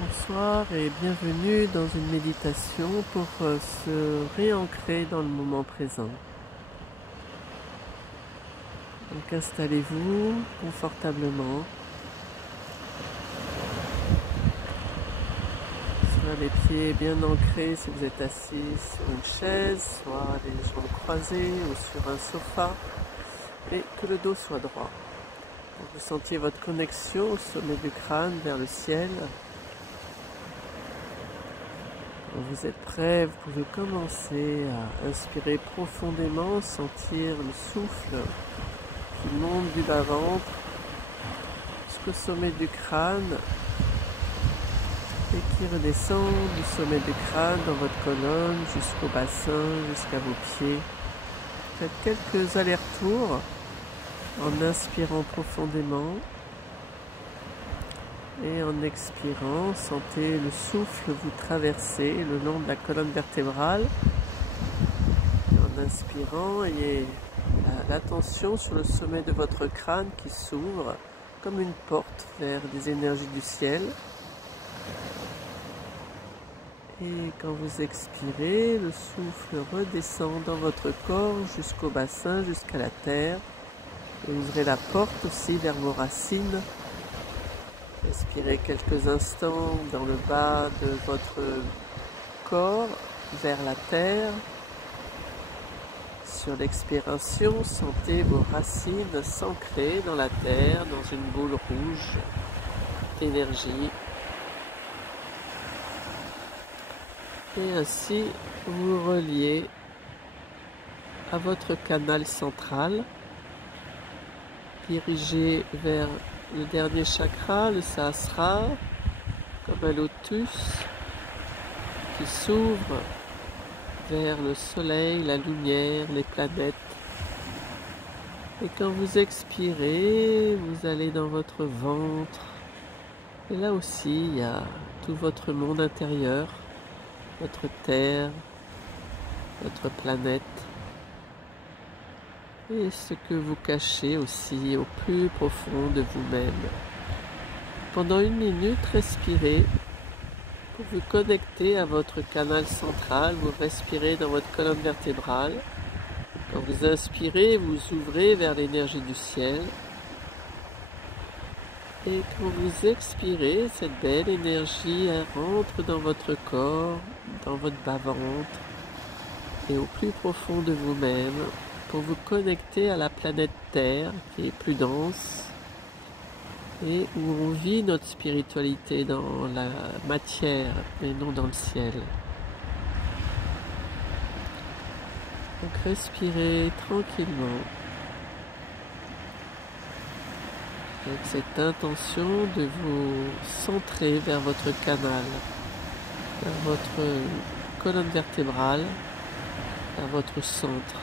Bonsoir et bienvenue dans une méditation pour se réancrer dans le moment présent. Donc installez-vous confortablement soit les pieds bien ancrés si vous êtes assis sur une chaise, soit les jambes croisées ou sur un sofa, et que le dos soit droit. Donc vous sentiez votre connexion au sommet du crâne vers le ciel. Quand vous êtes prêt, vous pouvez commencer à inspirer profondément, sentir le souffle qui monte du bas-ventre jusqu'au sommet du crâne et qui redescend du sommet du crâne dans votre colonne jusqu'au bassin, jusqu'à vos pieds. Faites quelques allers-retours en inspirant profondément. Et en expirant, sentez le souffle vous traverser le long de la colonne vertébrale. Et en inspirant, ayez l'attention sur le sommet de votre crâne qui s'ouvre comme une porte vers des énergies du ciel. Et quand vous expirez, le souffle redescend dans votre corps jusqu'au bassin, jusqu'à la terre. Et ouvrez la porte aussi vers vos racines. Respirez quelques instants dans le bas de votre corps vers la terre. Sur l'expiration, sentez vos racines s'ancrer dans la terre, dans une boule rouge d'énergie. Et ainsi, vous reliez à votre canal central, dirigé vers le dernier chakra, le Sahasrara, comme un lotus qui s'ouvre vers le soleil, la lumière, les planètes. Et quand vous expirez, vous allez dans votre ventre. Et là aussi, il y a tout votre monde intérieur, votre terre, votre planète. Et ce que vous cachez aussi au plus profond de vous-même. Pendant 1 minute, respirez pour vous connecter à votre canal central. Vous respirez dans votre colonne vertébrale. Quand vous inspirez, vous ouvrez vers l'énergie du ciel. Et quand vous expirez, cette belle énergie rentre dans votre corps, dans votre bas-ventre et au plus profond de vous-même, pour vous connecter à la planète Terre qui est plus dense et où on vit notre spiritualité dans la matière et non dans le ciel. Donc respirez tranquillement avec cette intention de vous centrer vers votre canal, vers votre colonne vertébrale, vers votre centre.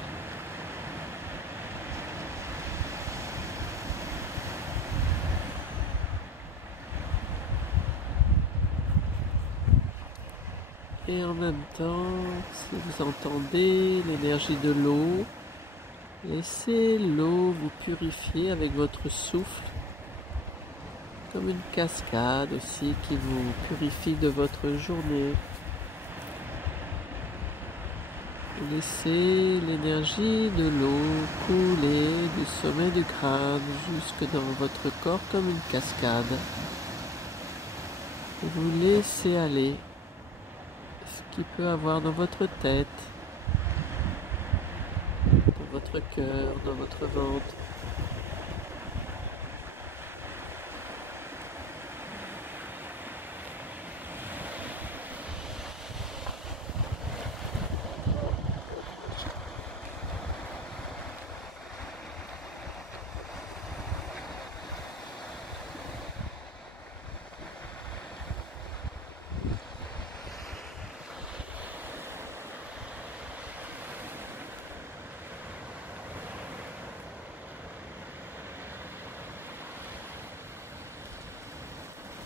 Et en même temps, si vous entendez l'énergie de l'eau, laissez l'eau vous purifier avec votre souffle, comme une cascade aussi qui vous purifie de votre journée. Laissez l'énergie de l'eau couler du sommet du crâne jusque dans votre corps comme une cascade. Et vous laissez aller ce qu'il peut avoir dans votre tête, dans votre cœur, dans votre ventre.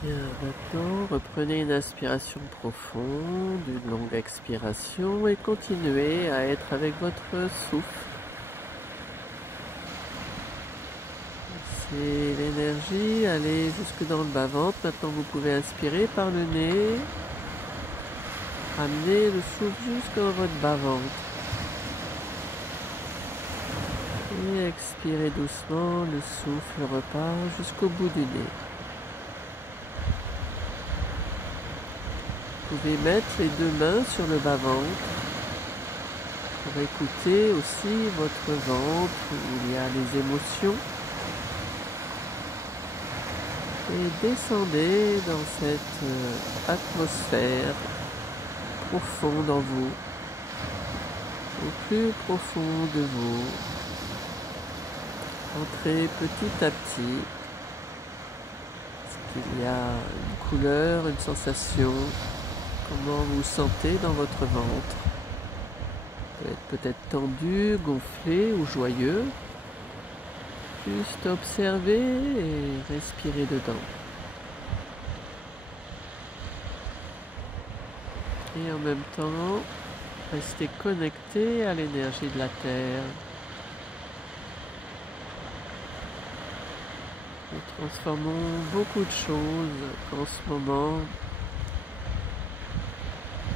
Bien, maintenant, reprenez une inspiration profonde, une longue expiration et continuez à être avec votre souffle. Laissez l'énergie aller jusque dans le bas-ventre. Maintenant, vous pouvez inspirer par le nez. Ramenez le souffle jusque dans votre bas-ventre. Et expirez doucement, le souffle repart jusqu'au bout du nez. Vous pouvez mettre les deux mains sur le bas-ventre pour écouter aussi votre ventre où il y a les émotions. Et descendez dans cette atmosphère profonde en vous, au plus profond de vous. Entrez petit à petit. Est-ce qu'il y a une couleur, une sensation? Comment vous vous sentez dans votre ventre? Vous pouvez être peut-être tendu, gonflé ou joyeux. Juste observer et respirer dedans. Et en même temps, rester connecté à l'énergie de la Terre. Nous transformons beaucoup de choses en ce moment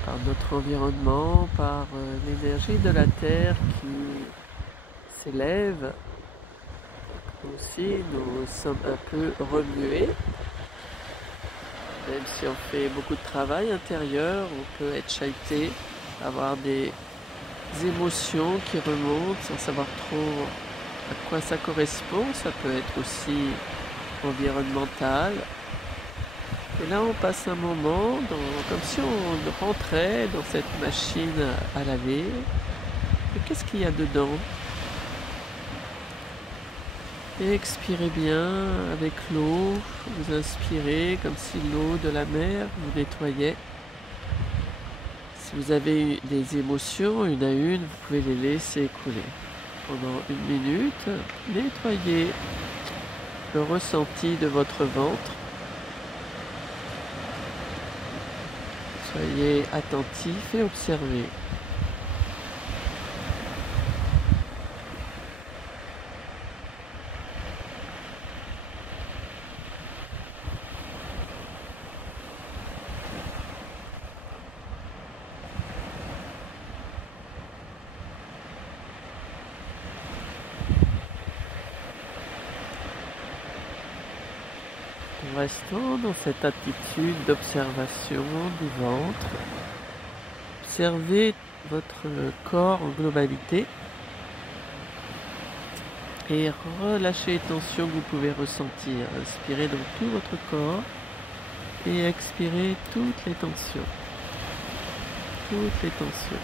par notre environnement, par l'énergie de la Terre qui s'élève. Aussi, nous sommes un peu remués. Même si on fait beaucoup de travail intérieur, on peut être chahuté, avoir des émotions qui remontent sans savoir trop à quoi ça correspond. Ça peut être aussi environnemental. Et là, on passe un moment comme si on rentrait dans cette machine à laver. Et qu'est-ce qu'il y a dedans? Et expirez bien avec l'eau. Vous inspirez comme si l'eau de la mer vous nettoyait. Si vous avez des émotions, une à une, vous pouvez les laisser écouler. Pendant 1 minute, nettoyez le ressenti de votre ventre. Soyez attentif et observez. Restons dans cette attitude d'observation du ventre. Observez votre corps en globalité et relâchez les tensions que vous pouvez ressentir. Inspirez dans tout votre corps et expirez toutes les tensions. Toutes les tensions.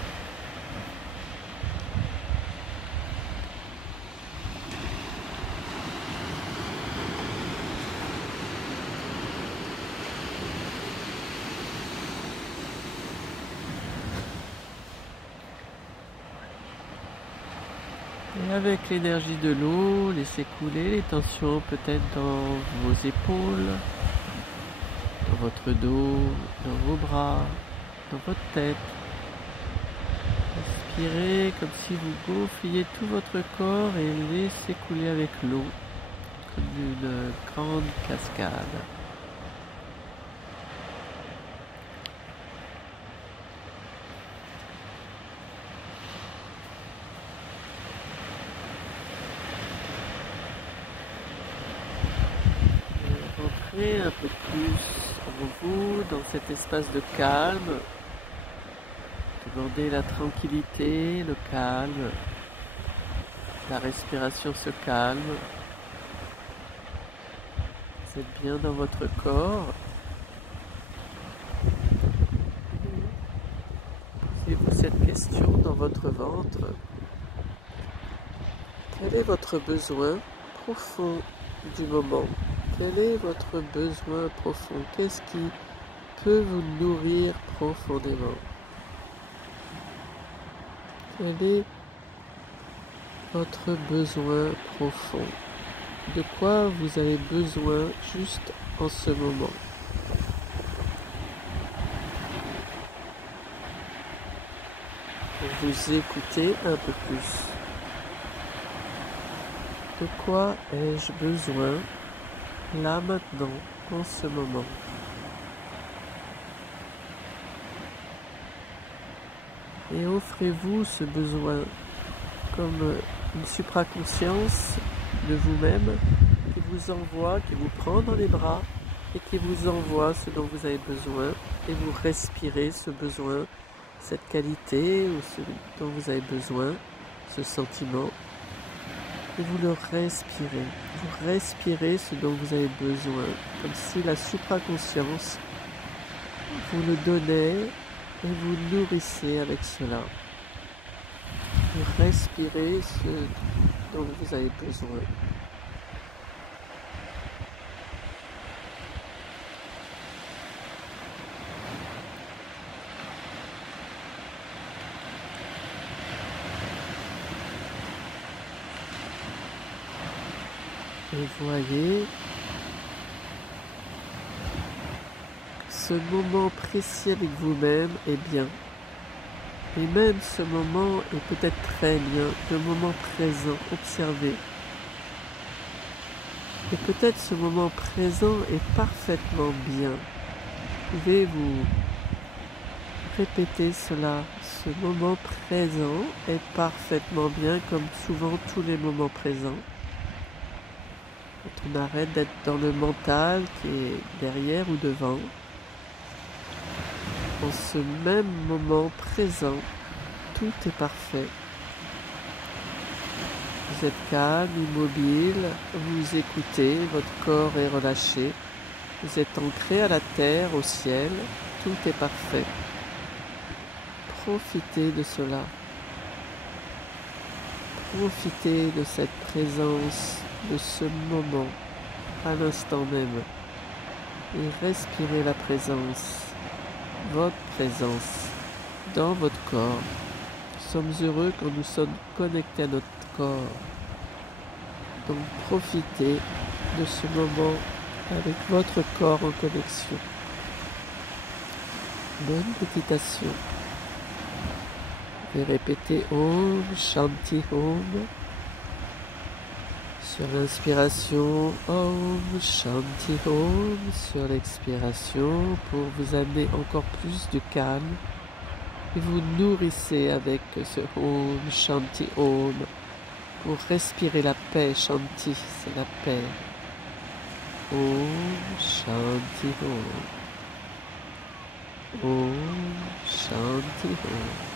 Et avec l'énergie de l'eau, laissez couler les tensions peut-être dans vos épaules, dans votre dos, dans vos bras, dans votre tête. Inspirez comme si vous gonfliez tout votre corps et laissez couler avec l'eau, comme une grande cascade. Un peu plus en vous, dans cet espace de calme. Demandez la tranquillité, le calme. La respiration se calme. Vous êtes bien dans votre corps. Posez-vous cette question dans votre ventre. Quel est votre besoin profond du moment? Quel est votre besoin profond? Qu'est-ce qui peut vous nourrir profondément? Quel est votre besoin profond? De quoi vous avez besoin juste en ce moment? Pour vous écouter un peu plus. De quoi ai-je besoin là maintenant, en ce moment? Et offrez-vous ce besoin comme une supraconscience de vous-même qui vous envoie, qui vous prend dans les bras et qui vous envoie ce dont vous avez besoin, et vous respirez ce besoin, cette qualité ou ce dont vous avez besoin, ce sentiment, et vous le respirez. Vous respirez ce dont vous avez besoin, comme si la supraconscience vous le donnait et vous nourrissez avec cela. Vous respirez ce dont vous avez besoin. Et voyez ce moment précis avec vous-même est bien. Et même ce moment est peut-être très bien, le moment présent, observez. Et peut-être ce moment présent est parfaitement bien. Vous pouvez vous répéter cela. Ce moment présent est parfaitement bien, comme souvent tous les moments présents. Quand on arrête d'être dans le mental qui est derrière ou devant, en ce même moment présent, tout est parfait. Vous êtes calme, immobile, vous écoutez, votre corps est relâché, vous êtes ancré à la terre, au ciel, tout est parfait. Profitez de cela. Profitez de cette présence, de ce moment, à l'instant même, et respirez la présence, votre présence, dans votre corps. Nous sommes heureux quand nous sommes connectés à notre corps. Donc profitez de ce moment avec votre corps en connexion. Bonne méditation. Et répétez Om Shanti Om. Sur l'inspiration, Om Shanti Om. Sur l'expiration, pour vous amener encore plus de calme. Et vous nourrissez avec ce Om Shanti Om. Pour respirer la paix. Shanti, c'est la paix. Om Shanti Om. Om Shanti Om.